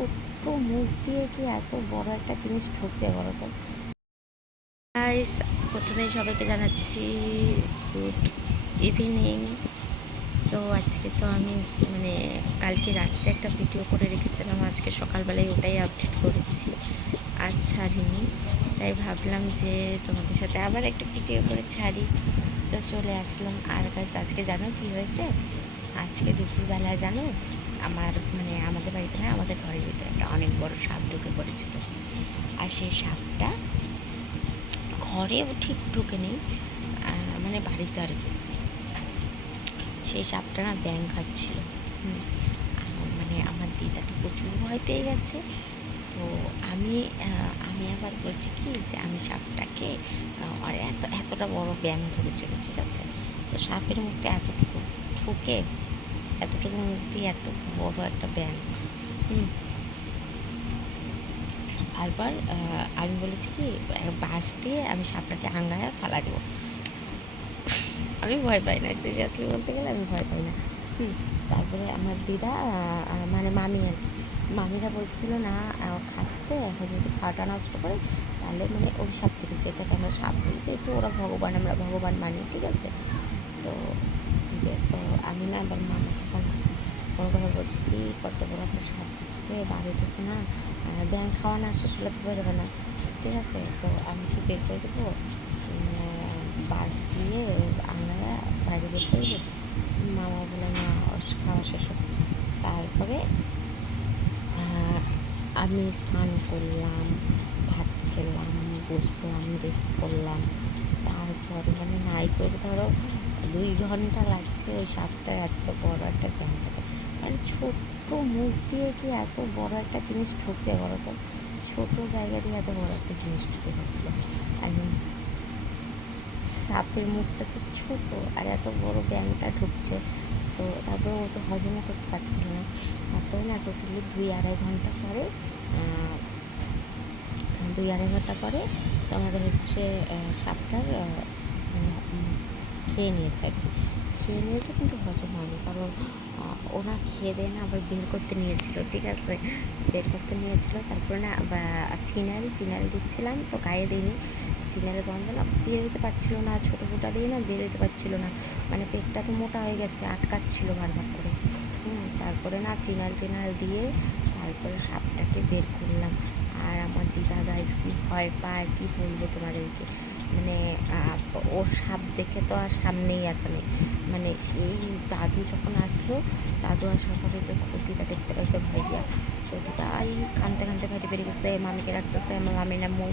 ছোট্ট মুখ দিয়ে কি এত বড় একটা জিনিস ঢুকবে বলো তো? গাইস প্রথমে সবাইকে জানাচ্ছি গুড ইভিনিং তো আজকে তো আমি মানে কালকে রাত্রে একটা ভিডিও করে রেখেছিলাম, আজকে সকালবেলায় ওটাই আপডেট করেছি। আর ছাড়িনি, তাই ভাবলাম যে তোমাদের সাথে আবার একটা ভিডিও করে ছাড়ি। তো চলে আসলাম। আর গাছ আজকে জানো কি হয়েছে? আজকে দুপুরবেলা জানো আমার মানে আমাদের বাড়িতে না, আমাদের ঘরের ভিতরে একটা অনেক বড় সাপ ঢুকে পড়েছিল। আর সেই সাপটা ঘরেও ঠিক ঢুকে নেই মানে বাড়িতে আর কি। সেই সাপটা না ব্যাং খাচ্ছিল। মানে আমার দিদা তো প্রচুর ভয় পেয়ে গেছে। তো আমি আমি আবার বলছি কি যে আমি সাপটাকে এত, এতটা বড় ব্যাং ধরেছিল, ঠিক আছে? তো সাপের মুখে এতটুকু ঠুকে এতটুকু মুখ এত বড় একটা ব্যাং হুম। তারপর আমি বলেছি কি, বাঁশ দিয়ে আমি সাপটাকে আঙ্গায় ফালা দেবো। আমি ভয় পাই না সিরিয়াসলি বলতে গেলে আমি ভয় পাই না। তারপরে আমার দিদা মানে মামি আর মামিরা বলছিল, না খাচ্ছে, এখন যদি খাওয়াটা নষ্ট করে, তাহলে মানে অভিশাপ থেকে যেটাকে আমরা সাপ বলছি, একটু ওরা ভগবান, আমরা ভগবান মানি, ঠিক আছে? তো ঠিক তো আমি না এবার মামাকে ফোন ফোন করে বলছি, কি কত বড় একটা দিচ্ছে বার হইতেছে না। ব্যাং খাওয়া না শেষ হলে তো বেরোবে না। ঠিক আছে, তো আমি কি বের করে দেবো? বাস দিয়ে আমরা বাইরে বের করে দেবো। মামা বলে, না খাওয়া শেষ হোক। তারপরে আমি স্নান করলাম, ভাত খেলাম বসলাম রেস্ট করলাম। তারপরে মানে নাই করে ধরো দুই ঘণ্টা লাগছে, ওই সাপটার এত বড় একটা ব্যাংকতে মানে ছোট্ট মুখ দিয়ে কি এত বড় একটা জিনিস ঢুকবে বলো তো? ছোট জায়গা দিয়ে এত বড় একটা জিনিস ঢুকে গেছিল। আর সাপের মুখটা তো ছোট আর এত বড় ব্যাংকটা ঢুকছে। তো তারপরে ও তো হজমও করতে পারছিল না। তারপরে না টোটালি দুই আড়াই ঘণ্টা পরে দুই আড়াই ঘণ্টা পরে তোমাদের হচ্ছে সাপটার মানে খেয়ে নিয়েছে আর কি। খেয়ে নিয়েছে কিন্তু হজম হয়নি, কারণ ওরা খেয়ে দেয় না, আবার বের করতে নিয়েছিল, ঠিক আছে? বের করতে নিয়েছিল, তারপরে না ফিনাইল ফিনাইল দিচ্ছিলাম, তো গায়ে দিইনি। ফিনাইলের গন্ধ না, বের হতে পারছিল না, ছোটো ফোটা দিয়ে না বের হতে পারছিল না। মানে পেটটা তো মোটা হয়ে গেছে, আটকাচ্ছিল বারবার করে। তারপরে না, ফিনাইল ফিনাইল দিয়ে তারপরে সাপটাকে বের করলাম। আর আমার দিদা গাইস কি ভয় পায়, কি বলব তোমাদেরকে? মানে ওর সাপ দেখে তো আর সামনেই আসে নাই। মানে সেই দাদু যখন আসলো, দাদু আসার পরে তো দিদা দেখতে পাইতো ভয় গিয়া তো এই কানতে কানতে বাইরে বেরিয়ে গেছে মামিকে রাখতেছে আমার মামি না, মৌ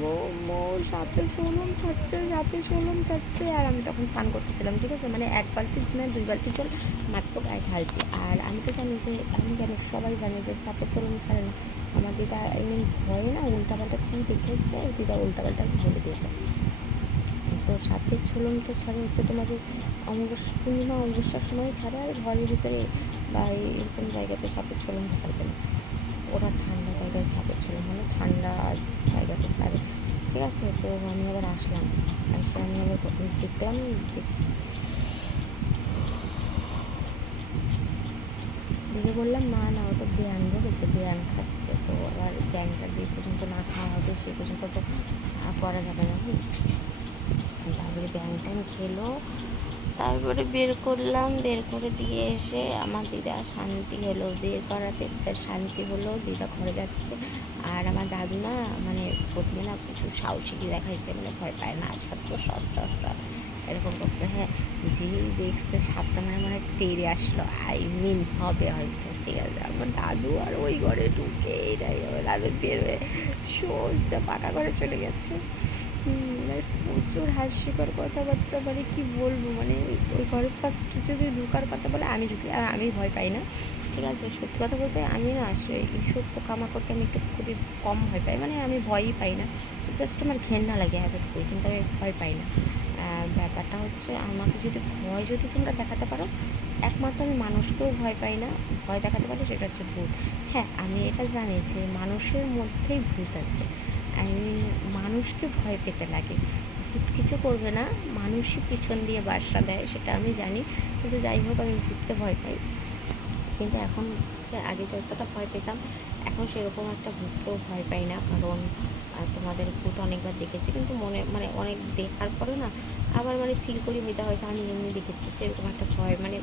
মৌ মৌ, সাপে সোলম ছাড়ছে, সাপে সোলম ছাড়ছে। আর আমি তখন স্নান করতেছিলাম, ঠিক আছে? মানে এক বালতি না, দুই বালতি জল মাত্র গায়ে ঢালছি। আর আমি তো জানি যে, আমি কেন সবাই জানে যে সাপে সোলম ছাড়ে না। আমার দিদা এমনি ভয়ে না, উল্টাপাল্টা কী দেখে হচ্ছে দিদা উল্টাপাল্টা বলে দিয়েছে। তো সাপের ছোলন তো ছাড়ে, হচ্ছে তোমাদের অমাবস্যা পূর্ণিমা অমাবস্যার সময় ছাড়ে, আর ঘরের ভিতরে বা এরকম জায়গাতে সাপের ছোলন ছাড়বে না। ওরা ঠান্ডা জায়গায় সাপের ছোলন মানে ঠান্ডা জায়গাতে ছাড়ে। ঠিক আছে, তো আমি আবার আসলাম। এসে আমি আবার দেখলাম দেখে বললাম না না ও তো ব্যায়াম ধরেছে ব্যায়াম খাচ্ছে। তো আবার ব্যায়ামটা যে পর্যন্ত না খাওয়া হবে, সে পর্যন্ত তো করা যাবে না। তারপরে ব্যায়াম ট্যাম খেলো। তারপরে বের করলাম। বের করে দিয়ে এসে আমার দিদা শান্তি হলো। বের করাতে শান্তি হলো, দিদা ঘরে যাচ্ছে। আর আমার দাদু না মানে প্রথমে না প্রচুর সাহসিকই দেখাইছে মানে ভয় পায় না ছোট্ট সস সস সস এরকম করছে হ্যাঁ যেই দেখছে সাপটা মানে মানে তেড়ে আসলো। আই মিন হবে হয়তো, ঠিক আছে। আমার দাদু আর ওই ঘরে ঢুকে এটাই আমার দাদু বের হয়ে সোজা পাকা করে চলে গেছে। প্রচুর হাস্যকর কথাবার্তা মানে কি বলব মানে ওই- ঘরে ফার্স্ট যদি ঢুকার কথা বলে, আমি ঢুকি, আর আমি ভয় পাই না, ঠিক আছে? সত্যি কথা বলতে আমি না আসলে এইসব পোকামাকড়কে আমি একটু খুবই কম ভয় পাই মানে আমি ভয়ই পাই না। জাস্ট আমার ঘেন্না লাগে এতটুকুই কিন্তু আমি ভয় পাই না। ব্যাপারটা হচ্ছে আমাকে যদি ভয়, যদি তোমরা দেখাতে পারো, একমাত্র আমি মানুষকেও ভয় পাই না, ভয় দেখাতে পারো সেটা হচ্ছে ভূত। হ্যাঁ আমি এটা জানি যে মানুষের মধ্যেই ভূত আছে। আমি মানুষকে ভয় পেতে লাগে। ভূত কিছু করবে না, মানুষই পিছন দিয়ে বাসা দেয়, সেটা আমি জানি। কিন্তু যাই হোক, আমি ভূতকে ভয় পাই। কিন্তু এখন আগে যতটা ভয় পেতাম, এখন সেরকম একটা ভূতকেও ভয় পাই না, কারণ তোমাদের ভূত অনেকবার দেখেছি, কিন্তু মনে মানে অনেক দেখার পরে না আবার মানে ফিল করি হয়তো হয়তো আমি এমনি দেখেছি, সেরকম একটা ভয় মানে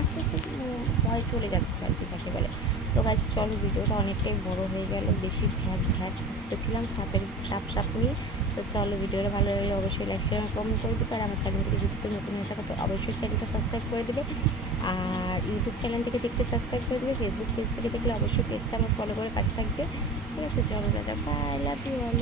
আস্তে আস্তে উম ভয় চলে যাচ্ছে আর কি তাকে বলে। তো গাছ চলো ভিডিওটা অনেকটাই বড় হয়ে গেল, বেশি ভ্যাট ভ্যাট করতেছিলাম সাপের, সাপ সাপ নিয়ে। তো চলো ভিডিওটা ভালো লাগলে অবশ্যই লাইক শেয়ার কমেন্ট করে দেবে আর আমার চ্যানেল থেকে যদি কেউ নতুন হয়ে থাকে তো অবশ্যই চ্যানেলটা সাবস্ক্রাইব করে দেবে। আর ইউটিউব চ্যানেল থেকে দেখতে সাবস্ক্রাইব করে দেবে ফেসবুক পেজ থেকে দেখলে অবশ্যই পেজটা আমার ফলো করে কাছে থাকবে। ঠিক আছে চলো দাদা বাই লাভ ইউ অল